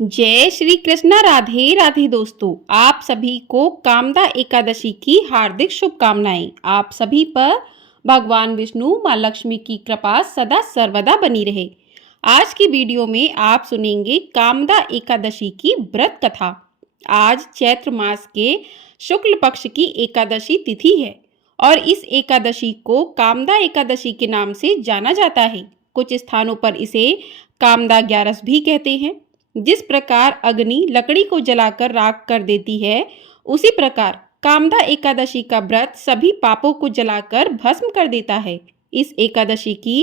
जय श्री कृष्णा। राधे राधे दोस्तों, आप सभी को कामदा एकादशी की हार्दिक शुभकामनाएं। आप सभी पर भगवान विष्णु माँ लक्ष्मी की कृपा सदा सर्वदा बनी रहे। आज की वीडियो में आप सुनेंगे कामदा एकादशी की व्रत कथा। आज चैत्र मास के शुक्ल पक्ष की एकादशी तिथि है और इस एकादशी को कामदा एकादशी के नाम से जाना जाता है। कुछ स्थानों पर इसे कामदा ग्यारस भी कहते हैं। जिस प्रकार अग्नि लकड़ी को जलाकर राख कर देती है, उसी प्रकार कामदा एकादशी का व्रत सभी पापों को जलाकर भस्म कर देता है। इस एकादशी की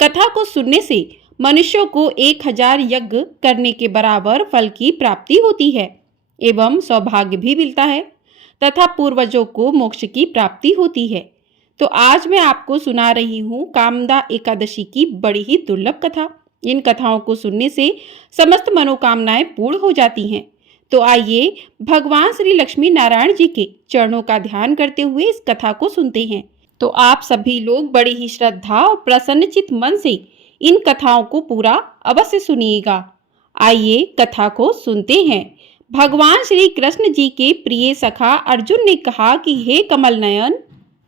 कथा को सुनने से मनुष्यों को 1000 यज्ञ करने के बराबर फल की प्राप्ति होती है एवं सौभाग्य भी मिलता है तथा पूर्वजों को मोक्ष की प्राप्ति होती है। तो आज मैं आपको सुना रही हूँ कामदा एकादशी की बड़ी ही दुर्लभ कथा। इन कथाओं को सुनने से समस्त मनोकामनाएं पूर्ण हो जाती हैं। तो आइए भगवान श्री लक्ष्मी नारायण जी के चरणों का ध्यान करते हुए इस कथा को सुनते हैं। तो आप सभी लोग बड़ी ही श्रद्धा और प्रसन्नचित मन से इन कथाओं को पूरा अवश्य सुनिएगा। आइए कथा को सुनते हैं। भगवान श्री कृष्ण जी के प्रिय सखा अर्जुन ने कहा कि हे कमल नयन,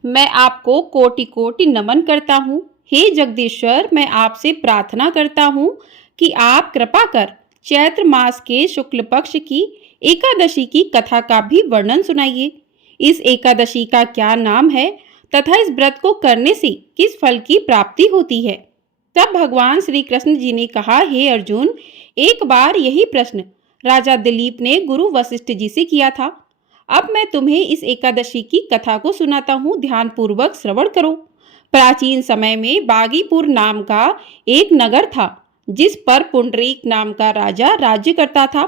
मैं आपको कोटि कोटि नमन करता हूँ। हे जगदीश्वर, मैं आपसे प्रार्थना करता हूँ कि आप कृपा कर चैत्र मास के शुक्ल पक्ष की एकादशी की कथा का भी वर्णन सुनाइए। इस एकादशी का क्या नाम है तथा इस व्रत को करने से किस फल की प्राप्ति होती है। तब भगवान श्री कृष्ण जी ने कहा, हे अर्जुन, एक बार यही प्रश्न राजा दिलीप ने गुरु वशिष्ठ जी से किया था। अब मैं तुम्हें इस एकादशी की कथा को सुनाता हूँ, ध्यान पूर्वक श्रवण करो। प्राचीन समय में बागीपुर नाम का एक नगर था, जिस पर पुंडरीक नाम का राजा राज्य करता था।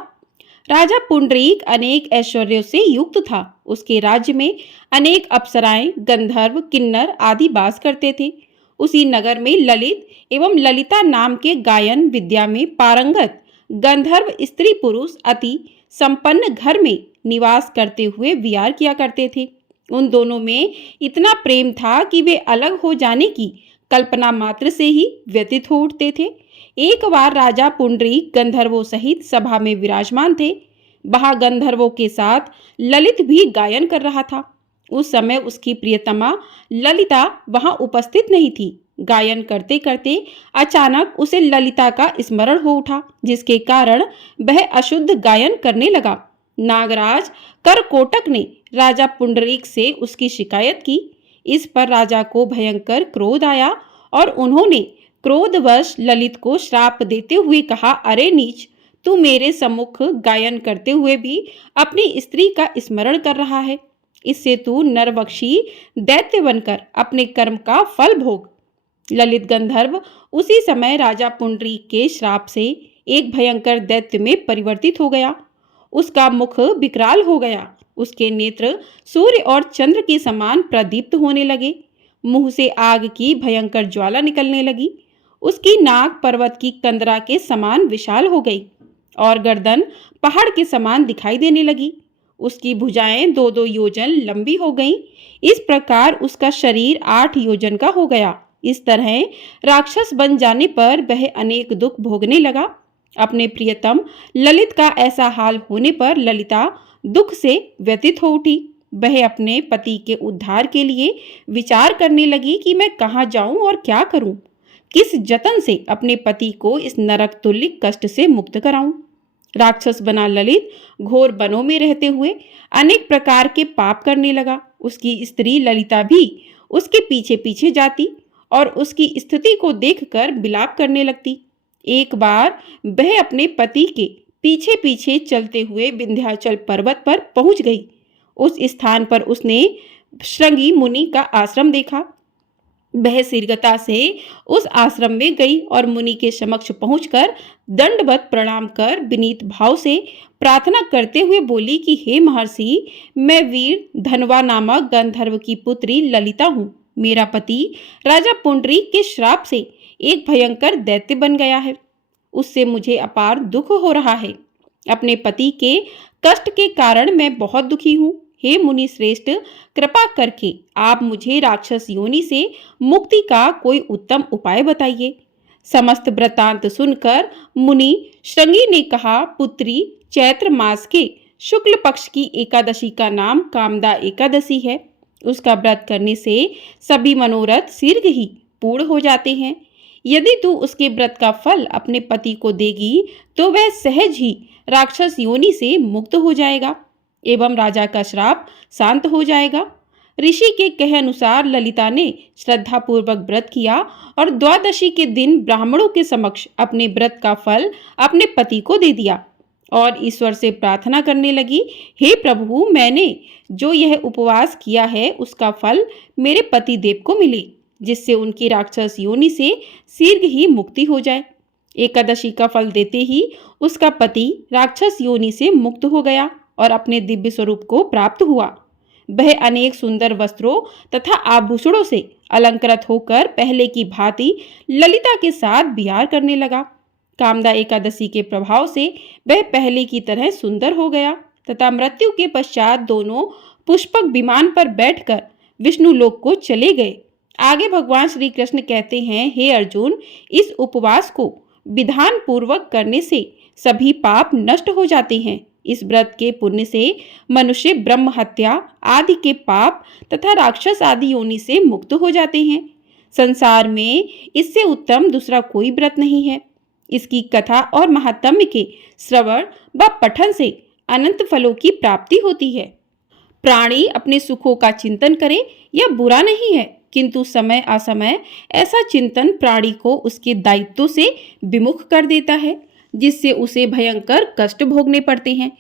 राजा पुंडरीक अनेक ऐश्वर्यों से युक्त था। उसके राज्य में अनेक अप्सराएं, गंधर्व, किन्नर आदि वास करते थे। उसी नगर में ललित एवं ललिता नाम के गायन विद्या में पारंगत गंधर्व स्त्री पुरुष अति संपन्न घर में निवास करते हुए विहार किया करते थे। उन दोनों में इतना प्रेम था कि वे अलग हो जाने की कल्पना मात्र से ही व्यतीत हो उठते थे। एक बार राजा पुंडरीक गंधर्वों सहित सभा में विराजमान थे। वहां गंधर्वों के साथ ललित भी गायन कर रहा था। उस समय उसकी प्रियतमा ललिता वहां उपस्थित नहीं थी। गायन करते करते अचानक उसे ललिता का स्मरण हो उठा, जिसके कारण वह अशुद्ध गायन करने लगा। नागराज करकोटक ने राजा पुंडरीक से उसकी शिकायत की। इस पर राजा को भयंकर क्रोध आया और उन्होंने क्रोधवश ललित को श्राप देते हुए कहा, अरे नीच, तू मेरे सम्मुख गायन करते हुए भी अपनी स्त्री का स्मरण कर रहा है। इससे तू नरवक्षी दैत्य बनकर अपने कर्म का फल भोग। ललित गंधर्व उसी समय राजा पुंडरीक के श्राप से एक भयंकर दैत्य में परिवर्तित हो गया। उसका मुख विकराल हो गया। उसके नेत्र सूर्य और चंद्र के समान प्रदीप्त होने लगे। मुंह से आग की भयंकर ज्वाला निकलने लगी। उसकी नाक पर्वत की कंदरा के समान विशाल हो गई और गर्दन पहाड़ के समान दिखाई देने लगी। उसकी भुजाएं 2-2 योजन लंबी हो गईं। इस प्रकार उसका शरीर 8 योजन का हो गया। इस तरह राक्षस बन जाने पर वह अनेक दुख भोगने लगा। अपने प्रियतम ललित का ऐसा हाल होने पर ललिता दुख से व्यतीत हो उठी। वह अपने पति के उद्धार के लिए विचार करने लगी कि मैं कहाँ जाऊं और क्या करूं, किस जतन से अपने पति को इस नरक तुल्य कष्ट से मुक्त कराऊं। राक्षस बना ललित घोर वनों में रहते हुए अनेक प्रकार के पाप करने लगा। उसकी स्त्री ललिता भी उसके पीछे पीछे जाती और उसकी स्थिति को देखकर विलाप करने लगती। एक बार वह अपने पति के पीछे पीछे चलते हुए विंध्याचल पर्वत पर पहुंच गई। उस स्थान पर उसने श्रृंगी मुनि का आश्रम देखा। वह शीघ्रता से उस आश्रम में गई और मुनि के समक्ष पहुंचकर दंडवत प्रणाम कर विनीत भाव से प्रार्थना करते हुए बोली कि हे महर्षि, मैं वीर धनवा नामक गंधर्व की पुत्री ललिता हूँ। मेरा पति राजा पुंडरीक के श्राप से एक भयंकर दैत्य बन गया है। उससे मुझे अपार दुख हो रहा है। अपने पति के कष्ट के कारण मैं बहुत दुखी हूँ। हे मुनि श्रेष्ठ, कृपा करके आप मुझे राक्षस योनि से मुक्ति का कोई उत्तम उपाय बताइए। समस्त वृतांत सुनकर मुनि श्रृंगी ने कहा, पुत्री, चैत्र मास के शुक्ल पक्ष की एकादशी का नाम कामदा एकादशी है। उसका व्रत करने से सभी मनोरथ शीघ्र ही पूर्ण हो जाते हैं। यदि तू उसके व्रत का फल अपने पति को देगी तो वह सहज ही राक्षस योनि से मुक्त हो जाएगा एवं राजा का श्राप शांत हो जाएगा। ऋषि के कहे अनुसार ललिता ने श्रद्धापूर्वक व्रत किया और द्वादशी के दिन ब्राह्मणों के समक्ष अपने व्रत का फल अपने पति को दे दिया और ईश्वर से प्रार्थना करने लगी, हे प्रभु, मैंने जो यह उपवास किया है उसका फल मेरे पति देव को मिले, जिससे उनकी राक्षस योनि से शीघ्र ही मुक्ति हो जाए। एकादशी का फल देते ही उसका पति राक्षस योनि से मुक्त हो गया और अपने दिव्य स्वरूप को प्राप्त हुआ। वह अनेक सुंदर वस्त्रों तथा आभूषणों से अलंकृत होकर पहले की भांति ललिता के साथ विहार करने लगा। कामदा एकादशी के प्रभाव से वह पहले की तरह सुंदर हो गया तथा मृत्यु के पश्चात दोनों पुष्पक विमान पर बैठकर विष्णु लोक को चले गए। आगे भगवान श्री कृष्ण कहते हैं, हे अर्जुन, इस उपवास को विधान पूर्वक करने से सभी पाप नष्ट हो जाते हैं। इस व्रत के पुण्य से मनुष्य ब्रह्म हत्या आदि के पाप तथा राक्षस आदि योनि से मुक्त हो जाते हैं। संसार में इससे उत्तम दूसरा कोई व्रत नहीं है। इसकी कथा और महात्म्य के श्रवण व पठन से अनंत फलों की प्राप्ति होती है। प्राणी अपने सुखों का चिंतन करे यह बुरा नहीं है, किंतु समय असमय ऐसा चिंतन प्राणी को उसके दायित्व से विमुख कर देता है, जिससे उसे भयंकर कष्ट भोगने पड़ते हैं।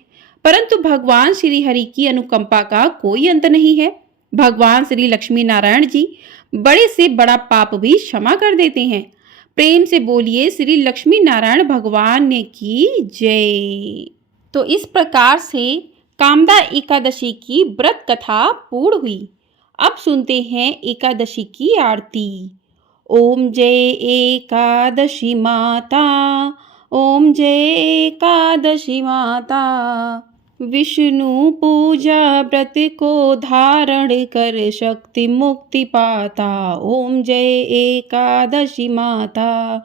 परंतु भगवान श्री हरि की अनुकंपा का कोई अंत नहीं है। भगवान श्री लक्ष्मी नारायण जी बड़े से बड़ा पाप भी क्षमा कर देते हैं। प्रेम से बोलिए श्री लक्ष्मी नारायण भगवान ने की जय। तो इस प्रकार से कामदा एकादशी की व्रत कथा पूर्ण हुई। अब सुनते हैं एकादशी की आरती। ओम जय एकादशी माता, ओम जय एकादशी माता। विष्णु पूजा व्रत को धारण कर शक्ति मुक्ति पाता। ओम जय एकादशी माता,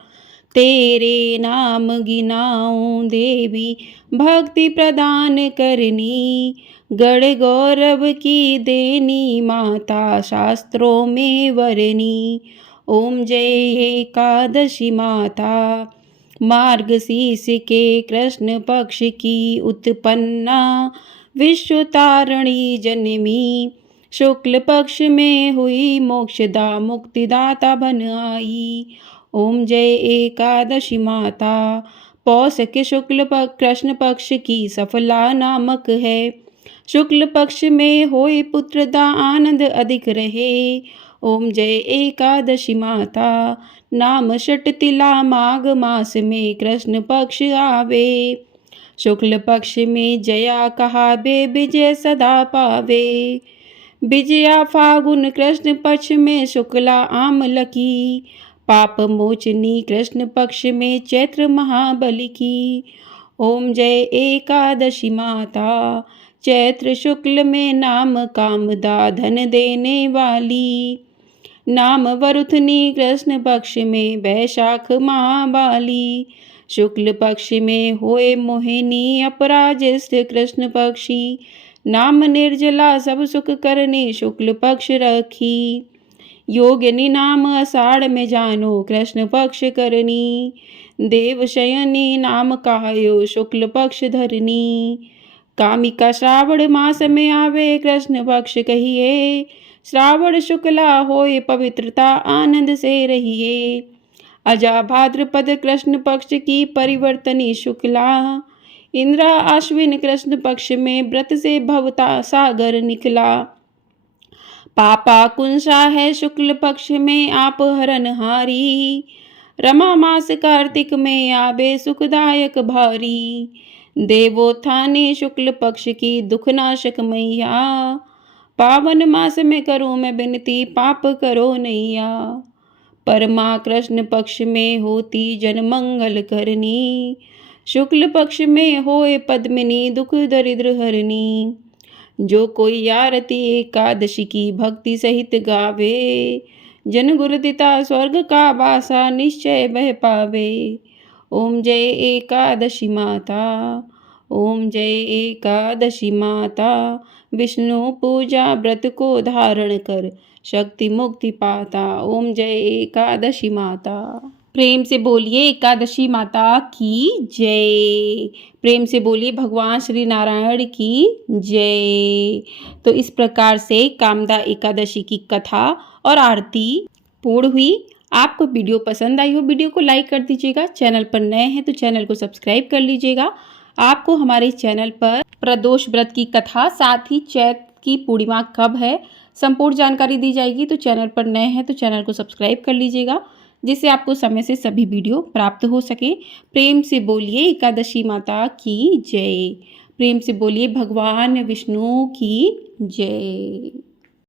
तेरे नाम गिनाऊं देवी, भक्ति प्रदान करनी। गण गौरव की देनी माता, शास्त्रों में वरनी। ओम जय एकादशी माता, मार्गशीर्ष के कृष्ण पक्ष की उत्पन्ना, विश्व तारणी जनमी। शुक्ल पक्ष में हुई मोक्षदा, मुक्तिदाता बन आई। ओम जय एकादशी माता, पौष के शुक्ल कृष्ण पक्ष की सफला नामक है। शुक्ल पक्ष में होए पुत्रदा, आनंद अधिक रहे। ओम जय एकादशी माता, नाम षट तिला, माघ मास में कृष्ण पक्ष आवे। शुक्ल पक्ष में जया कहावे, विजय सदा पावे। विजया फागुन कृष्ण पक्ष में शुक्ला आमल की। पाप मोचनी कृष्ण पक्ष में चैत्र महाबली की। ओम जय एकादशी माता, चैत्र शुक्ल में नाम कामदा, धन देने वाली। नाम वरुथनी कृष्ण पक्ष में वैशाख महाबाली। शुक्ल पक्ष में होए मोहिनी, अपराजिष्ट कृष्ण पक्षी। नाम निर्जला, सब सुख करने शुक्ल पक्ष रखी। योगिनी नाम आषाढ़ में जानो, कृष्ण पक्ष करनी। देवशयनी नाम कायो, शुक्ल पक्ष धरनी। कामिका श्रावण मास में आवे, कृष्ण पक्ष कहिए। श्रावण शुक्ला होए पवित्रता, आनंद से रहिए। अजा भाद्रपद कृष्ण पक्ष की परिवर्तनी शुक्ला। इंद्रा अश्विन कृष्ण पक्ष में व्रत से भवता सागर निकला। पापा कुंसा है शुक्ल पक्ष में आप हरनहारी। रमा मास कार्तिक में आवे, सुखदायक भारी। देवोत्थाने शुक्ल पक्ष की दुखनाशक मैया। पावन मास में करूँ मैं विनती, पाप करो नैया। परमा कृष्ण पक्ष में होती जन मंगल करनी। शुक्ल पक्ष में होए पद्मिनी, दुख दरिद्र हरनी। जो कोई आरती एकादशी की भक्ति सहित गावे, जन गुरुदिता स्वर्ग का वासा निश्चय बह पावे। ओम जय एकादशी माता, ओम जय एकादशी माता, विष्णु पूजा व्रत को धारण कर शक्ति मुक्ति पाता। ओम जय एकादशी माता। प्रेम से बोलिए एकादशी माता की जय। प्रेम से बोलिए भगवान श्री नारायण की जय। तो इस प्रकार से कामदा एकादशी की कथा और आरती पूर्ण हुई। आपको वीडियो पसंद आई हो, वीडियो को लाइक कर दीजिएगा। चैनल पर नए हैं तो चैनल को सब्सक्राइब कर लीजिएगा। आपको हमारे चैनल पर प्रदोष व्रत की कथा, साथ ही चैत की पूर्णिमा कब है, संपूर्ण जानकारी दी जाएगी। तो चैनल पर नए हैं तो चैनल को सब्सक्राइब कर लीजिएगा, जिससे आपको समय से सभी वीडियो प्राप्त हो सके। प्रेम से बोलिए एकादशी माता की जय। प्रेम से बोलिए भगवान विष्णु की जय।